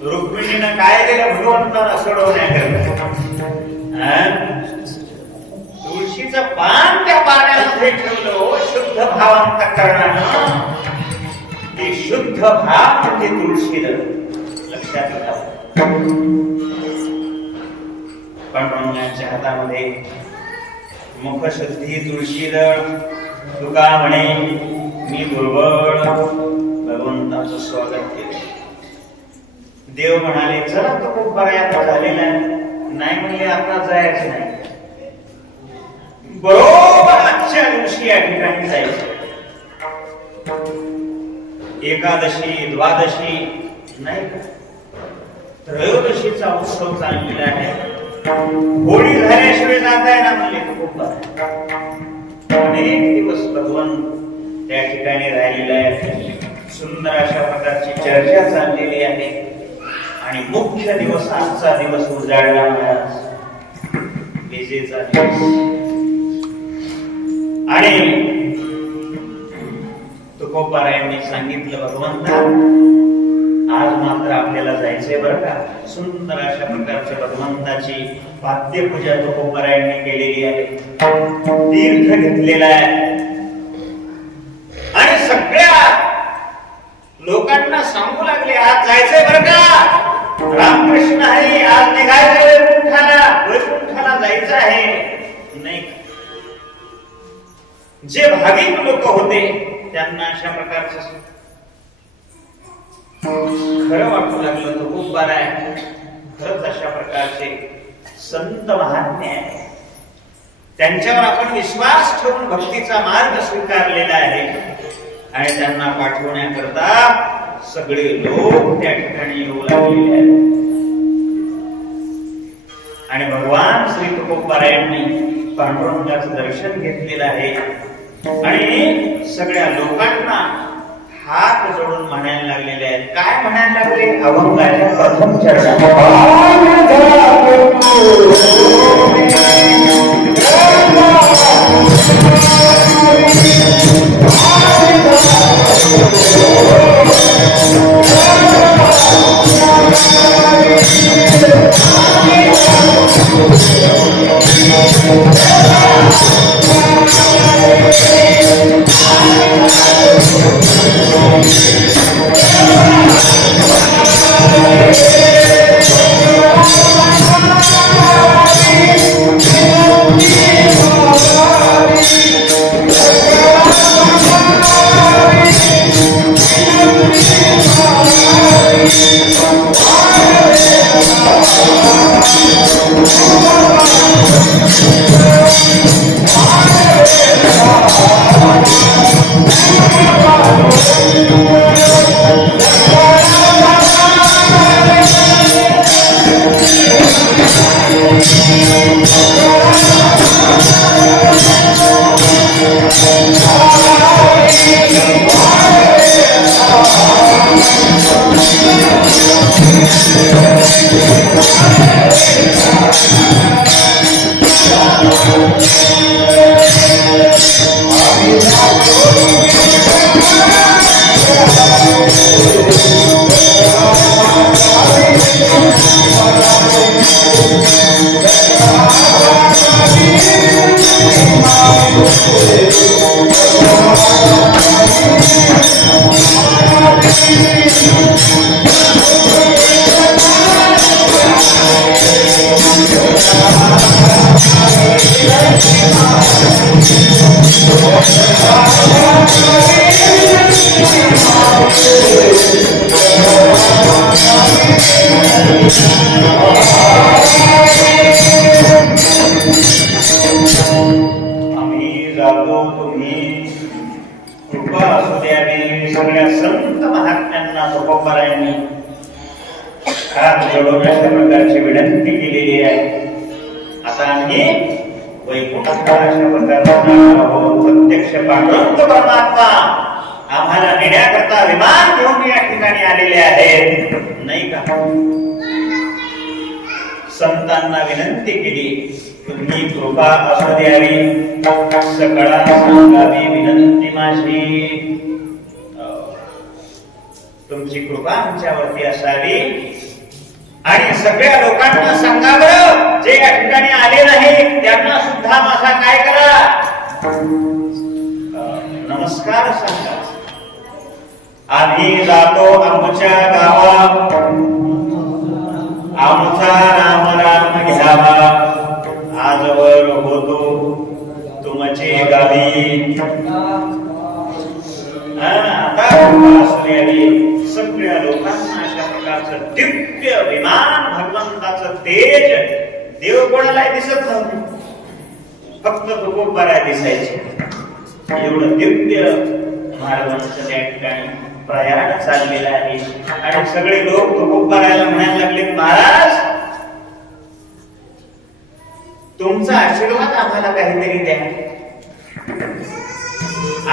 रुक्मिणीनं काय दिलं भगवंताला सोडवण्याकरता? तुळशीचं पान त्या पाण्यामध्ये ठेवलं शुद्ध भावांतकरणानं. ते शुद्ध भाव म्हणजे तुळशीदळ. लक्षात घ्या. पांडुरंगाच्या हातामध्ये मुखशुद्धी तुळशीदळ. तुका म्हणे मी दुर्बळ. भगवंताचं स्वागत केले. देव म्हणाले चला तो खूप बऱ्यात झालेला नाही म्हणले आता जायचं नाही. बरोबर आजच्या दिवशी या ठिकाणी जायचं. एकादशी, द्वादशी नाही का, त्रयोदशीचा उत्सव चाललेला आहे. होळी झाल्याशिवाय जाता येणार म्हणले खूप. अनेक दिवस भगवान त्या ठिकाणी राहिलेला आहे. सुंदर अशा प्रकारची चर्चा चाललेली आहे. आणि मुख्य दिवस आजचा दिवस उजाडला महाराज, विजेचा दिवस. आणि तुकोबरायांनी सांगितलं भगवंता आज मात्र आपल्याला जायचंय बरं का. सुंदर अशा प्रकारच्या भगवंताची पाद्यपूजा तुकोबरायांनी केलेली आहे. तीर्थ घेतलेला आहे आणि सगळ्या लोकांना सांगू लागले आज जायचंय बरं का. रामकृष्ण हरी आज निघायचं वैकुंठाला जायचं आहे. नाही, जे भाविक लोक होते त्यांना अशा प्रकारचं खरं वाटू लागलं तो खूप बरं आहे. खरंच अशा प्रकारचे संत महात्मे आहे, त्यांच्यावर आपण विश्वास ठेवून भक्तीचा मार्ग स्वीकारलेला आहे. आणि त्यांना पाठवण्याकरता सगळे लोक त्या ठिकाणी येऊ लागलेले आहेत. आणि भगवान श्री तुकोबरायांनी पांडुरंगाचं दर्शन घेतलेलं आहे. आणि सगळ्या लोकांना हात जोडून म्हणायला लागलेले आहेत. काय म्हणायला लागले? अभंगाच्या प्रथम सगळ्या संत महात्म्यांना तुकोबारायांनी हात जोडून अशा प्रकारची विनंती केलेली आहे. आता आम्ही वैकुंठात अशा प्रकारचा प्रत्यक्ष पांडुरंग परमात्मा आम्हाला नेण्याकरता विमान घेऊन या ठिकाणी आलेले आहेत, नाही का? संतांना विनंती केली, तुम्ही कृपा असू द्यावी, सकळा सांगावी विनंती माझी, तुमची कृपा आमच्यावरती असावी आणि सगळ्या लोकांना सांगा बरं, जे या ठिकाणी आले नाही त्यांना सुद्धा माझा काय करा, नमस्कार सांगा. आम्ही जातो आमच्या गावात, आमचा राम राम घ्यावा, आजवर होतो तुमचे गावी. आता सगळ्या लोकांना अशा प्रकारचं दिव्य विमान, भगवंताचं तेज, देव कोणाला दिसत नव्हतं, फक्त तुकोबाराय दिसायचे. एवढं दिव्य महाराजांचं त्या ठिकाणी प्रयाण चाललेलं आहे आणि सगळे लोक तुकोबारायला म्हणायला लागले, महाराज तुमचा आशीर्वाद आम्हाला काहीतरी द्या.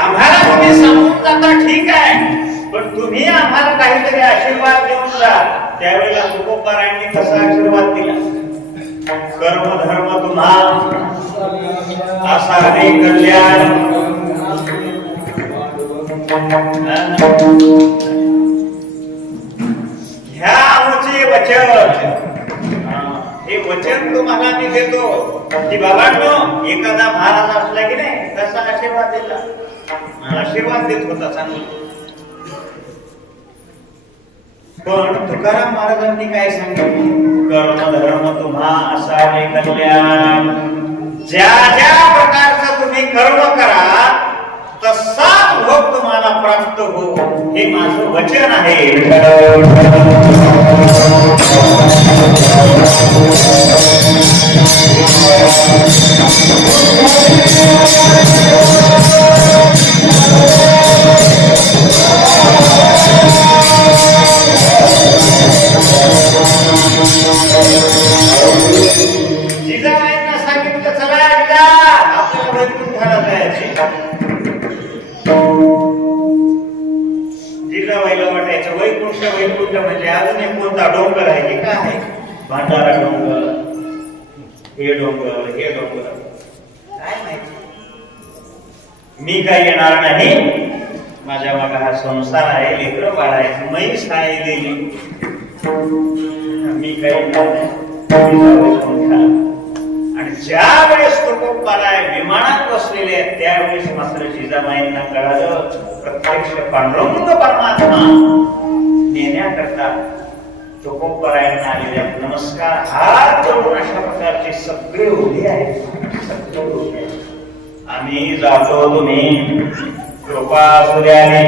आम्हाला तुम्ही सांगून जाता ठीक आहे, पण तुम्ही आम्हाला काहीतरी आशीर्वाद देऊन जा. त्यावेळेला तुकोबारायांनी कसा आशीर्वाद दिला, कर्म धर्म तुम्हा असा रे कल्याण. ह्या आमचे वचन, हे वचन तुम्हाला मी देतो की बाबांनो, एखादा महाराज असला की नाही कसा आशीर्वाद दिला, आशीर्वाद देत होता चांगला. पण तुकाराम महाराजांनी काय सांगितलं, कर्म धर्म तुम्हा असा रे कल्याण. ज्या ज्या प्रकारचं तुम्ही कर्म करा तसा भोग तुम्हाला प्राप्त हो, हे माझं वचन आहे. जिजाबाईंना सांगितलं, चला जिजा आपल्याला वैकुंठाला जायचे. वैकुंठ म्हणजे अजून एक कोणता डोंगर आहे की काय? भांडारा डोंगर, हे डोंगर, हे डोंगर, काय माहिती. मी काय येणार नाही. माझ्या मागे हा संसार आहे, लेकरं बाळ आहे, म्हैस आहे गेली. मी काय येणार नाही. आणि ज्या वेळेस तुकोबाराय विमानात बसलेले आहेत त्यावेळेस मात्र जिजाबाईंना कळालं प्रत्यक्ष पांडुरंग परमात्मा नेण्याकरता तुकोबारायांना आलेले आहेत. नमस्कार हात जोडून अशा प्रकारचे सगळे उभे आहेत, सगळे उभे आहेत. आम्ही जातो, तुम्ही कृपा सूर्याने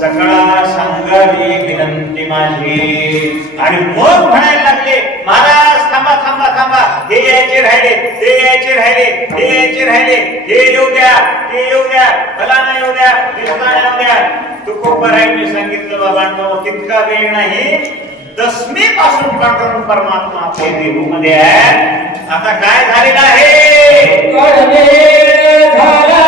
सकळा सांगावी विनंती माझी. आणि मग म्हणायला लागले, महाराज थांबा थांबा थांबा, हे यायचे राहिले, ते यायचे राहिले, हे यायचे राहिले, हे येऊ द्या, ते येऊ द्या, फलाना येऊ द्या, ढिसकाना येऊ द्या. तुकोबारायांनी सांगितलं, बाबांनो तितका वेळ नाही, 10वी पासून पांडुरंग परमात्मा आपल्या देहूमध्ये आहे. आता काय झालेलं आहे? झाला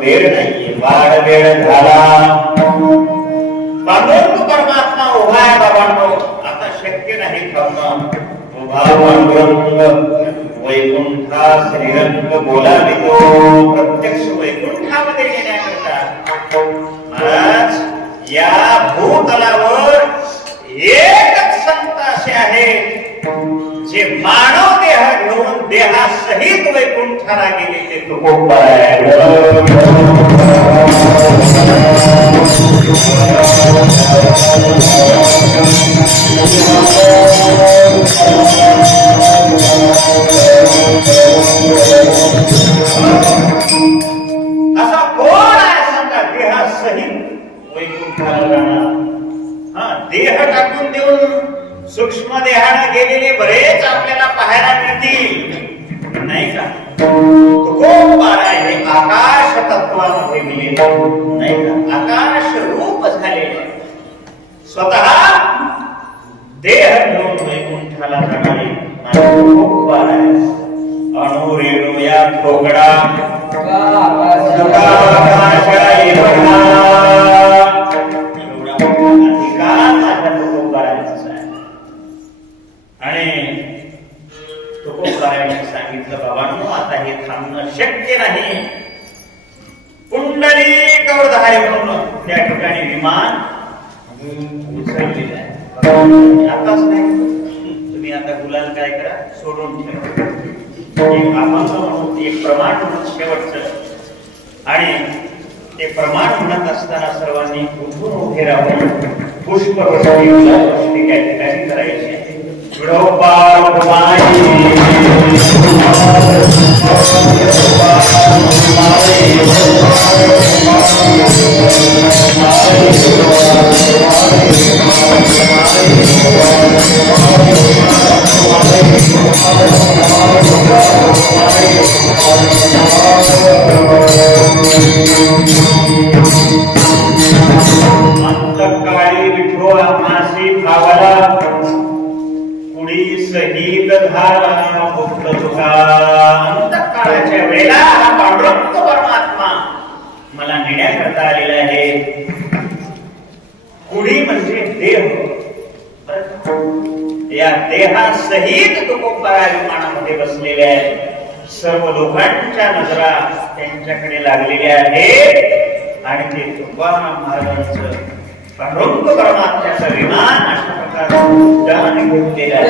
वेळ नाहीये, वाढ वेळ झाला. पांडुरंग परमात्मा उभा आहे बाबांनो, आता शक्य नाही थांबणं. उभा पांडुरंग वैकुंठा श्रीरंग बोलावितो, प्रत्यक्ष वैकुंठामध्ये येण्याकरता. महाराज या भूतलावर एकच संत असे आहेत जे मानव देह घेऊन देहासहित वैकुंठाला गेले, ते तुकोबा आहे. असा कोण आहे सांगा देहासहित वैकुंठाला जाणार? देह टाकून देऊन सूक्ष्म देहाने गेलेले बरेच आपल्याला पाहायला मिळतील, नाही का? तुकोबारा हे आकाश तत्वामध्ये मिळेल, नाही का? आकाश रूप झालेले स्वतः देह तीर्थाला जाणारी माझी खूप वार आहे. अणु रेणू या ठोकडा आणि तुकोबारायांनी सांगितलं, बाबांनो आता हे थांबणं शक्य नाही. कुंडली कवरधारी म्हणून त्या ठिकाणी विमान उचललेलं आहे. आताच नाही, तुम्ही आता गुलाल काय करा, सोडून ठेवा. एक अभंग म्हणून, एक प्रमाण म्हणून शेवटचं. आणि ते प्रमाण म्हणत असताना सर्वांनी उठून उभे राहून पुष्पवृष्टी त्या ठिकाणी करायची आहे. अंतकाळी विठो आमासी भावाला कुडी सहित धारा भक्त तुका. अंतकाळाच्या वेळेला हा पांडुरंग परमात्मा मला नेण्याकरता आलेला आहे. कुडी म्हणजे देह. या देहासहित तुकोबारा विमानामध्ये बसलेले आहेत. सर्व लोकांच्या नजरा त्यांच्याकडे लागलेल्या आहेत आणि ते तुकोबाराम महाराजांचं पांडुरंग परमात्म्याचं विमान अशा प्रकारे उड्डाण घेऊन गेलं आहे.